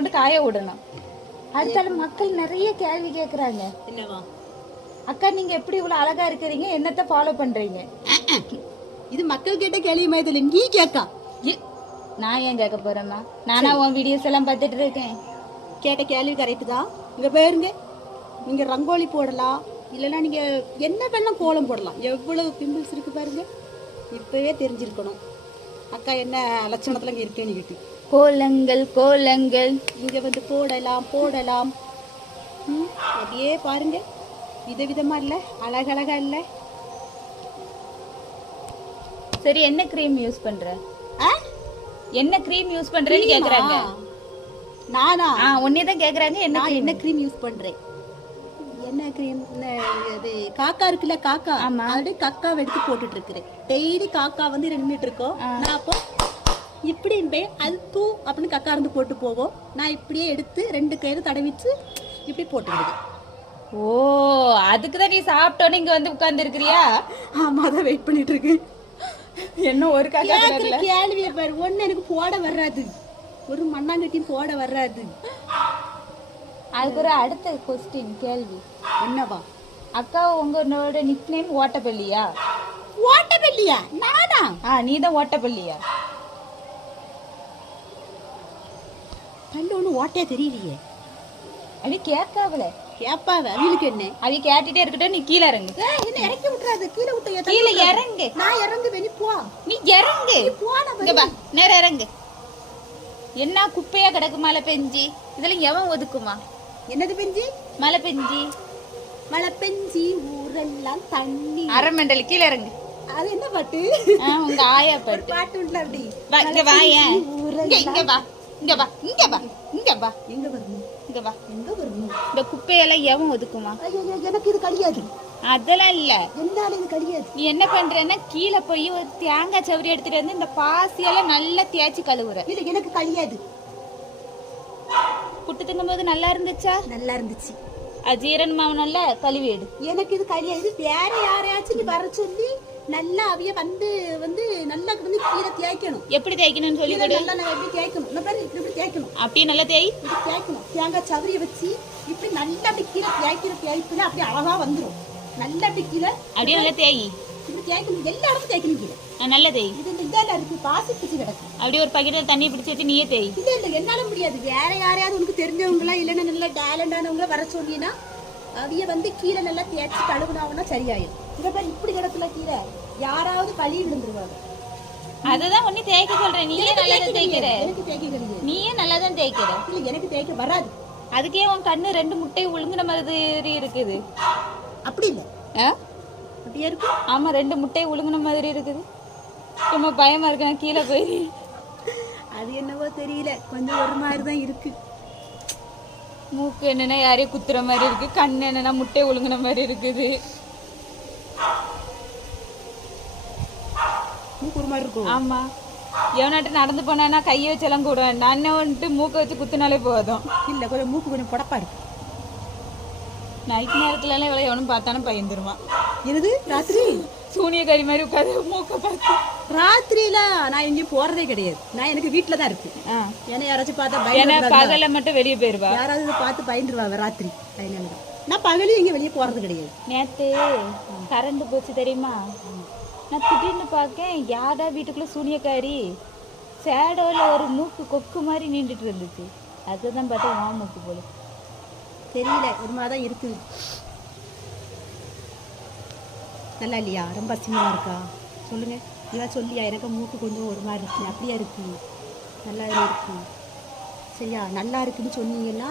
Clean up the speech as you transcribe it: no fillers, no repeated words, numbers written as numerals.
கொண்டு காய விடணும். அடுத்தால மக்கள் நிறைய கேள்வி கேக்குறாங்க. என்னவா? அக்கா நீங்க எப்படி இவ்வளவு அழகா இருக்கிறீங்க, என்னத்த ஃபாலோ பண்றீங்க? இது மக்கள் கேட்ட கேள்வி மாதிரி நீ கேட்கா. நான் ஏன் கேட்க போறேம்மா? நானா உன் வீடியோஸ் எல்லாம் பார்த்துட்டு இருக்கேன். கேட்ட கேள்வி கரெக்டு தான். இங்க பாருங்க, நீங்க ரங்கோலி போடலாம், இல்லைன்னா நீங்க என்ன வேணா கோலம் போடலாம். எவ்வளவு பிம்பிள்ஸ் இருக்கு பாருங்க. இப்பவே தெரிஞ்சிருக்கணும் அக்கா என்ன லட்சணத்துல இங்க இருக்கேன்னு கேட்டு. கோலங்கள் கோலங்கள் இங்க வந்து போடலாம் போடலாம். அப்படியே பாருங்க, விதவிதமா இல்ல, அழகழகா இல்ல. சரி, என்ன க்ரீம் யூஸ் பண்ற? என்ன க்ரீம் யூஸ் பண்றேன்னு கேக்குறாங்க. நானா? உன்னையதான் கேக்குறாங்க. என்ன க்ரீம் யூஸ் பண்றேன்? என்ன க்ரீம்? இது காக்கா இருக்குல்ல, காக்கா. அப்படியே காக்காவை எடுத்து போட்டுட்டு இருக்கிறேன். டெய்லி காக்கா வந்து நின்றுட்டு இருக்கோம். நான் அப்போ இப்படி அது தூ அப்படின்னு கக்கா இருந்து போட்டு போவோம். நான் இப்படியே எடுத்து 2 கையில தடவிச்சு இப்படி போட்டுக்கிடுது. ஓ, அதுக்குதான் நீ சாப்பிட்டோன்னு இங்க வந்து உட்கார்ந்து இருக்கிறியா? ஆமா, அதான் வெயிட் பண்ணிட்டு இருக்கு. என்ன ஒரு கேள்வியை பாரு. ஒண்ணு எனக்கு போட வர்றாது, ஒரு மண்ணாங்கட்டியும் போட வர்றாது. அதுக்கு ஒரு அடுத்த கொஸ்டின் கேள்வி. என்னவா? அக்கா உங்களோட நிக் நேம் ஓட்டப்பள்ளியா? ஓட்டப்பள்ளியா? நானா? நீதான் ஓட்டப்பள்ளியா? பல்லு ஒண்ணு ஓட்டையா தெரியலையே. அது கேட்காவல கேப்பாவ அவளுக்கு என்ன? அது கேட்டுட்டே இருக்கட்டும். நீ கீழே இறங்கு. என்ன இறக்கி விட்டுறாது, கீழே விட்டு கீழே இறங்கு. நான் இறங்கு, வெளி போ. நீ இறங்கு, நேரம் இறங்கு. என்ன குப்பையா கிடக்கு மழை பெஞ்சி. இதெல்லாம் எவன் ஒதுக்குமா? என்னது பெஞ்சி? மழை பெஞ்சி. மழை பெஞ்சி ஊரெல்லாம் தண்ணி. அரமண்டல் கீழே இறங்கு. அது என்ன பாட்டு? உங்க ஆயா பாட்டு. பாட்டு உண்டுல அப்படி. இங்க வா, இங்க வா, இங்க வா, இங்க வா, இங்க வா. எங்க வரணும்? இங்க வா. எங்க வரணும்? இந்த குப்பையெல்லாம் எவன் ஒதுக்குமா? எனக்கு இது கிடையாது. அதெல்லாம் இல்ல. என்னால இது கிடையாது. நீ என்ன பண்றேன்னா கீழே போய் ஒரு தேங்காய் சவரி எடுத்துட்டு வந்து இந்த பாசியெல்லாம் நல்லா தேய்ச்சி கழுவுற. இது எனக்கு கிடையாது. புட்டு திங்கும் போது நல்லா இருந்துச்சா? நல்லா இருந்துச்சு. அஜீரணமாவனல்ல, கழுவி எடு. எனக்கு இது கிடையாது. வேற யாரையாச்சும் நீ வர சொல்லி நல்லா அவிய வந்து வந்து நல்லா வந்து கீரை தேய்க்கணும். எப்படி தேய்க்கணும்னு சொல்லி கொடு. நல்லா நான் எப்படி தேய்க்கணும்? இந்த மாதிரி இப்படி தேய்க்கணும். அப்படியே நல்லா தேய். இப்படி தேய்க்கணும். தேங்காய் சவரிய வச்சு இப்படி நல்லா அப்படி கீரை தேய்க்கிற தேய்ப்புல அப்படியே அழகா வந்துடும். நல்லா அப்படி கீரை அப்படியே நல்லா தேய். இப்படி தேய்க்கணும். எல்லா இடமும் தேய்க்கணும் கீரை. நல்லா தேய். இது இதெல்லாம் இருக்கு, பாசி பிடிச்சி கிடக்கு. அப்படியே ஒரு பக்கெட்ல தண்ணி பிடிச்சி வச்சு நீயே தேய். இல்ல இல்ல, என்னால முடியாது. வேற யாரையாவது உனக்கு தெரிஞ்சவங்களா இல்லைன்னா நல்ல டேலண்டானவங்கள வர சொன்னீங்கன்னா அவிய வந்து கீரை நல்லா தேய்ச்சி கழுவுனாங்கன்னா சரியாயிடும். இதை பாரு, இப்படி கிடத்துல கீரை யாராவது கழுவி விழுந்துருவாங்க. அததான் ஒண்ணு தேய்க்க சொல்றேன். நீயே நல்லா தேய்க்கிற. எனக்கு தேய்க்க கிடையாது. நீயே நல்லா தான் தேய்க்கிற. இல்ல, எனக்கு தேய்க்க வராது. அதுக்கே உன் கண்ணு 2 முட்டை ஒழுங்குன மாதிரி இருக்குது. அப்படி இல்ல, அப்படியே இருக்கு. ஆமா, 2 முட்டை ஒழுங்குன மாதிரி இருக்குது. ரொம்ப பயமா இருக்கு, நான் கீழே போய். அது என்னவோ தெரியல, கொஞ்சம் ஒரு மாதிரி தான் இருக்கு. மூக்கு என்னன்னா யாரையும் குத்துற மாதிரி இருக்கு, கண்ணு என்னன்னா முட்டை ஒழுங்குன மாதிரி இருக்குது. மூக்கு ஒரு மாதிரி இருக்கும். ஆமா, எவனாட்டு நடந்து போனா கையை வச்செல்லாம் கூடுவேன். நான் வந்துட்டு மூக்கை வச்சு குத்துனாலே போதும். இல்ல, கொஞ்சம் மூக்கு கொஞ்சம் புடப்பா இருக்கு. நைட் நேரத்துல எல்லாம் இவ்வளவு எவனும் பார்த்தானே பயந்துருவான். என்னது ராத்திரி சூனியக்காரி மாதிரி உட்காந்து மூக்க பார்த்து. ராத்திரியில நான் எங்கேயும் போறதே கிடையாது. நான் எனக்கு வீட்டுல தான் இருக்கு. ஏன்னா யாராச்சும் பார்த்தா பகல மட்டும் வெளியே போயிருவா. யாராவது பார்த்து பயந்துருவாங்க ராத்திரி. நான் பகலையும் எங்கேயும் வெளியே போறது கிடையாது. நேத்து கரண்ட் போச்சு தெரியுமா? நான் திடீர்னு பார்க்கேன், யாரா வீட்டுக்குள்ள சூனியக்காரி சேடோல ஒரு மூக்கு கொக்கு மாதிரி நீண்டுட்டு இருந்துச்சு. அதுதான் பார்த்தா வா மூக்கு போல தெரியல, ஒரு மாதிரி தான் இருக்குது. நல்லா இல்லையா? ரொம்ப அசிங்கமா இருக்கா? சொல்லுங்க, இதெல்லாம் சொல்லியா? எனக்கு மூக்கு கொஞ்சம் ஒரு மாதிரி இருக்கு. அப்படியா இருக்கு? நல்லா இருக்கு. சரியா? நல்லா இருக்குன்னு சொன்னீங்கன்னா